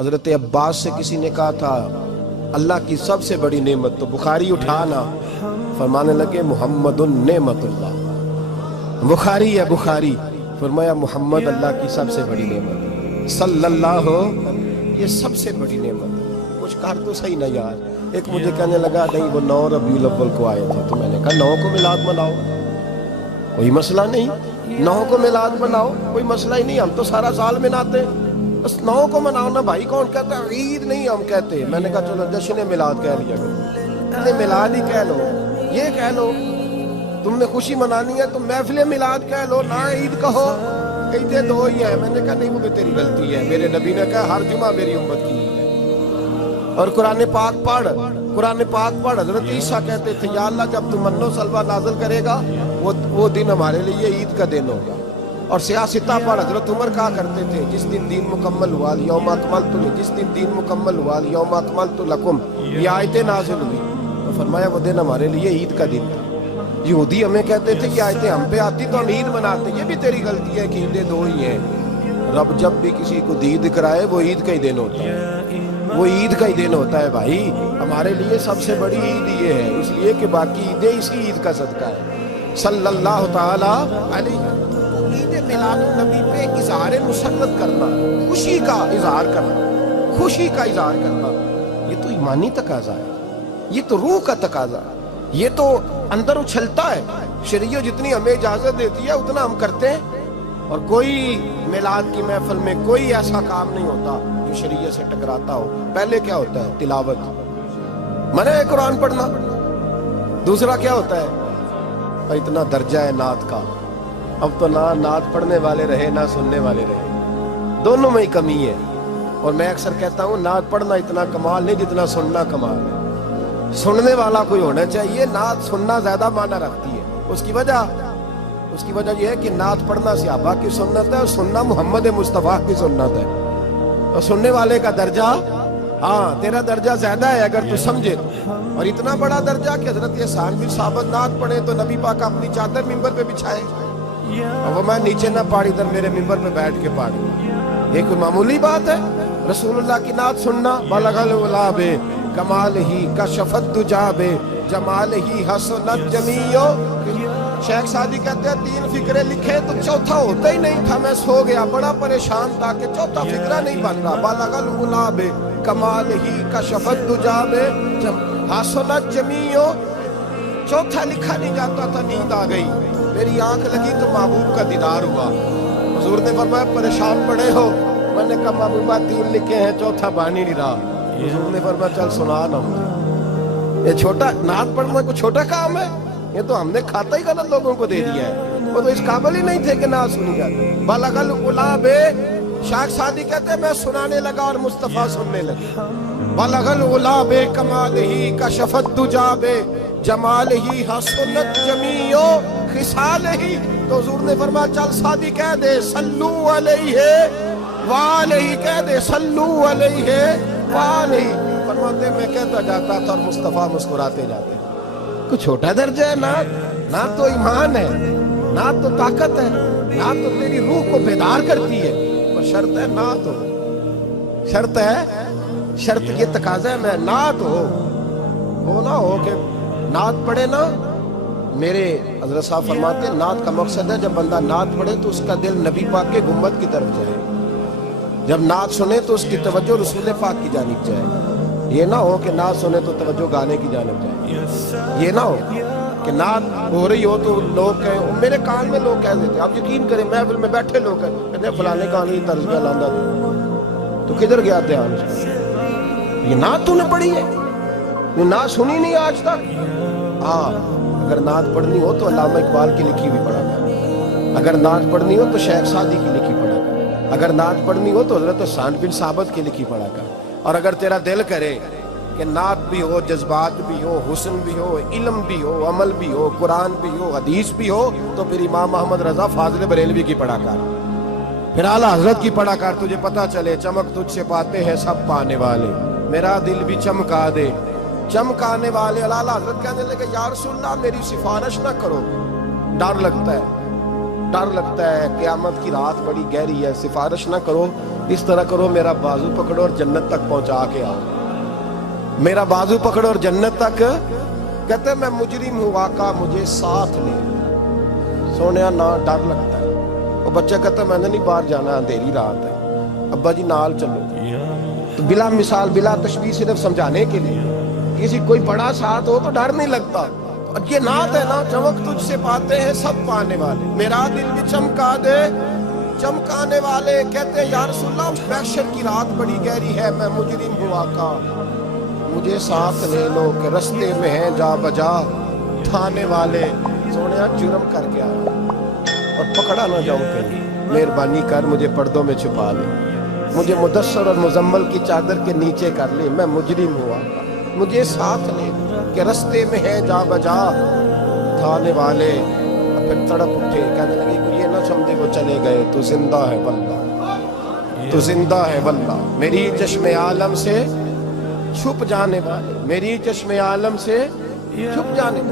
حضرت عباس سے کسی نے کہا تھا اللہ کی سب سے بڑی نعمت، تو بخاری اٹھانا، فرمانے لگے محمد نعمت اللہ، بخاری ہے بخاری، فرمایا محمد اللہ کی سب سے بڑی نعمت، صلی اللہ ہو، یہ سب سے بڑی نعمت ہے۔ کچھ کر تو صحیح نہ یار۔ ایک مجھے کہنے لگا نہیں وہ 9 ربیع الاول کو آئے تھے، تو میں نے کہا 9 کو میلاد مناؤ، کوئی مسئلہ نہیں، 9 کو میلاد مناؤ، کوئی مسئلہ ہی نہیں، ہم تو سارا سال مناتے ہیں، بس 9 کو مناؤ نا بھائی۔ کون کہتا ہے عید نہیں ہم کہتے؟ میں نے کہا چلو جشن میلاد کہہ لیا کرو، میلاد ہی کہہ لو، یہ کہہ لو، تم نے خوشی منانی ہے تو محفل میلاد کہہ لو، نہ عید کہو، عیدیں 2 ہی ہیں۔ میں نے کہا نہیں وہ بھی تیری غلطی ہے، میرے نبی نے کہا ہر جمعہ میری امت کی عید ہے۔ اور قرآن پاک پڑھ، قرآن پاک پڑھ، حضرت عیسیٰ کہتے تھے یا اللہ جب تم من و سلوہ نازل کرے گا وہ دن ہمارے لیے عید کا دن ہوگا۔ اور سیاستہ پڑھ، حضرت عمر کہا کرتے تھے جس دن دین مکمل ہوا یوم اکملت، جس دن دین مکمل ہوا یوم اکملت لکم، یہ آیتیں نازل ہوئی، تو فرمایا وہ دن ہمارے لیے عید کا دن تھا۔ یہودی ہمیں کہتے تھے کہ آیتیں ہم پہ آتی تو ہم عید مناتے، یہ بھی تیری غلطی ہے کہ عیدیں 2 ہی ہیں۔ رب جب بھی کسی کو دید کرائے وہ عید کا ہی دن ہوتا ہے، وہ عید کا ہی دن ہوتا ہے بھائی۔ ہمارے لیے سب سے بڑی عید یہ ہے، اس لیے کہ باقی عیدیں اسی عید کا صدقہ ہے، صلی اللہ تعالی علیہ۔ عید میلاد النبی پہ اظہار مسرت کرنا، خوشی کا اظہار کرنا، خوشی کا اظہار کرنا، یہ تو ایمانی تقاضا ہے، یہ تو روح کا تقاضا ہے، یہ تو اندر اچھلتا ہے۔ شریعت جتنی ہمیں اجازت دیتی ہے اتنا ہم کرتے ہیں، اور کوئی میلاد کی محفل میں کوئی ایسا کام نہیں ہوتا جو شریعت سے ٹکراتا ہو۔ پہلے کیا ہوتا ہے؟ تلاوت، منع ہے قرآن پڑھنا۔ دوسرا کیا ہوتا ہے؟ اتنا درجہ ہے نعت کا، اب تو نہ نعت پڑھنے والے رہے نہ سننے والے رہے، دونوں میں ہی کمی ہے۔ اور میں اکثر کہتا ہوں نعت پڑھنا اتنا کمال نہیں جتنا سننا کمال ہے۔ سننے والا کوئی ہونا چاہیے، نعت سننا زیادہ معنی رکھتی ہے۔ اس کی وجہ یہ ہے کہ نعت پڑھنا صحابہ کی سنت ہے اور سننا محمد مصطفیٰ کی سنت ہے۔ اور سننے والے کا درجہ، ہاں تیرا درجہ زیادہ ہے اگر تو سمجھے، اور اتنا بڑا درجہ کہ حضرت احسان بن ثابت نعت پڑھے تو نبی پاک اپنی چادر ممبر پہ بچھائے، اور وہ میں نیچے نہ پاڑی در میرے ممبر پہ بیٹھ کے پاڑی، یہ کوئی معمولی بات ہے؟ رسول اللہ کی نعت سننا، بلغ العلا بے کمال ہی کشفت دجا بے جمال ہی حسنت جمیع۔ شیخ سعدی کہتے ہیں 3 فقرے لکھے تو چوتھا ہوتا ہی نہیں تھا، میں سو گیا بڑا پریشان تھا کہ چوتھا فقرہ نہیں بن رہا۔ بلغ العلا بے کمال ہی کشفت دجا بے حسنت جمیع، چوتھا لکھا نہیں جاتا تھا، نیند آ گئی، میری آنکھ لگی تو محبوب کا دیدار ہوا۔ حضور نے فرمایا پریشان پڑے ہو؟ میں نے کہا محبوبہ 3 لکھے ہیں چوتھا بن ہی نہیں رہا۔ حضور نے فرمایا چل سنا نا مجھے، یہ چھوٹا نعت پڑھنا کوئی چھوٹا کام ہے؟ یہ تو ہم نے کھاتا ہی غلط لوگوں کو دے دیا ہے، وہ تو اس قابل ہی نہیں تھے کہ نعت سنی جاتی۔ بلغ العلا بے، شیخ سعدی کہتے ہیں میں سنانے لگا اور مصطفیٰ سننے لگا۔ بلغ العلا بے کمال ہی کشفت دجا بے جمال ہی حسنت جمیع خصال ہی، تو حضور نے فرمایا چل سعدی کہہ دے صلو علیہ وآلہ، کہہ دے صلو علیہ وآلہ۔ فرماتے میں کہتا جاتا تھا اور مصطفیٰ مسکراتے جاتے۔ کوئی چھوٹا درجہ ہے نعت تو ایمان ہے، نعت تو طاقت ہے، نعت تو تیری روح کو بیدار کرتی ہے، اور شرط ہے نعت ہو، شرط ہے، شرط یہ تقاضا ہے میں نعت ہو نہ ہو کہ نعت پڑھے نا۔ میرے حضرت صاحب فرماتے ہیں نعت کا مقصد ہے جب بندہ نعت پڑھے تو اس کا دل نبی پاک کے گنبد کی طرف جائے، جب نعت سنے تو اس کی توجہ رسول پاک کی جانب جائے۔ یہ نہ ہو کہ نعت سنے تو توجہ گانے کی جانب جائے، یہ نہ ہو کہ نعت ہو رہی ہو تو لوگ کہیں، میرے کان میں لوگ کہہ دیتے ہیں، آپ یقین کریں محفل میں بیٹھے لوگ کہتے ہیں فلانے گانے کی طرز میں لاندہ دے، تو کدھر گیا دھیان اس کا؟ یہ نعت تو نے پڑھی ہے، یہ نعت سنی نہیں آج تک۔ ہاں اگر نعت پڑھنی ہو تو علامہ اقبال کی لکھی ہوئی پڑھا کر، اگر نعت پڑھنی ہو تو شیخ سعدی کی لکھی پڑھا کر، اگر نعت پڑھنی ہو تو حضرت احسان بن ثابت کی لکھی پڑھا کر۔ اور اگر تیرا دل کرے کہ نعت بھی ہو، جذبات بھی ہو، حسن بھی ہو، علم بھی ہو، عمل بھی ہو، قرآن بھی ہو، حدیث بھی ہو، تو پھر امام محمد رضا فاضل بریلوی کی پڑھا کر، پھر اعلیٰ حضرت کی پڑھا کر، تجھے پتہ چلے چمک تجھ سے پاتے ہیں سب پانے والے، میرا دل بھی چمکا دے چمکانے والے۔ اعلیٰ حضرت کہنے لگے یا رسول اللہ میری سفارش نہ کرو، ڈر لگتا ہے قیامت کی رات بڑی گہری ہے، سفارش نہ کرو، اس طرح کرو میرا بازو پکڑو اور جنت تک پہنچا کے آؤ، میرا بازو پکڑو اور جنت تک. کہتے میں مجرم ہوں آقا مجھے ساتھ لے. سونے نہ ڈر لگتا ہے. وہ بچہ کہتا ہے میں نے نہیں باہر جانا، اندھیری رات ہے. ابا جی نال چلو. تو بلا مثال بلا تشبیہ صرف سمجھانے کے لیے. کسی کوئی بڑا ساتھ ہو تو ڈر نہیں لگتا. یہ نعت ہے نا، چمک تجھ سے پاتے ہیں سب پانے والے، میرا دل بھی چمکا دے چمکانے والے. کہتے ہیں یا رسول اللہ محشر کی رات بڑی گہری ہے، میں مجرم ہوں آقا مجھے ساتھ لے لو کہ رستے میں ہیں جا بجا تھانے والے. سونے جرم کر کے آیا اور پکڑا نہ جاؤں کہیں، مہربانی کر مجھے پردوں میں چھپا لے، مجھے مدثر اور مزمل کی چادر کے نیچے کر لے، میں مجرم ہوا مجھے ساتھ لے کہ رستے میں ہے جا بجا تھانے والے. اور پھر تڑپ اٹھے کہنے لگے کہ یہ نہ سمجھے وہ چلے گئے، تو زندہ ہے واللہ تو زندہ ہے واللہ، میری چشم عالم سے چھپ جانے والے، میری چشم عالم سے چھپ جانے والے.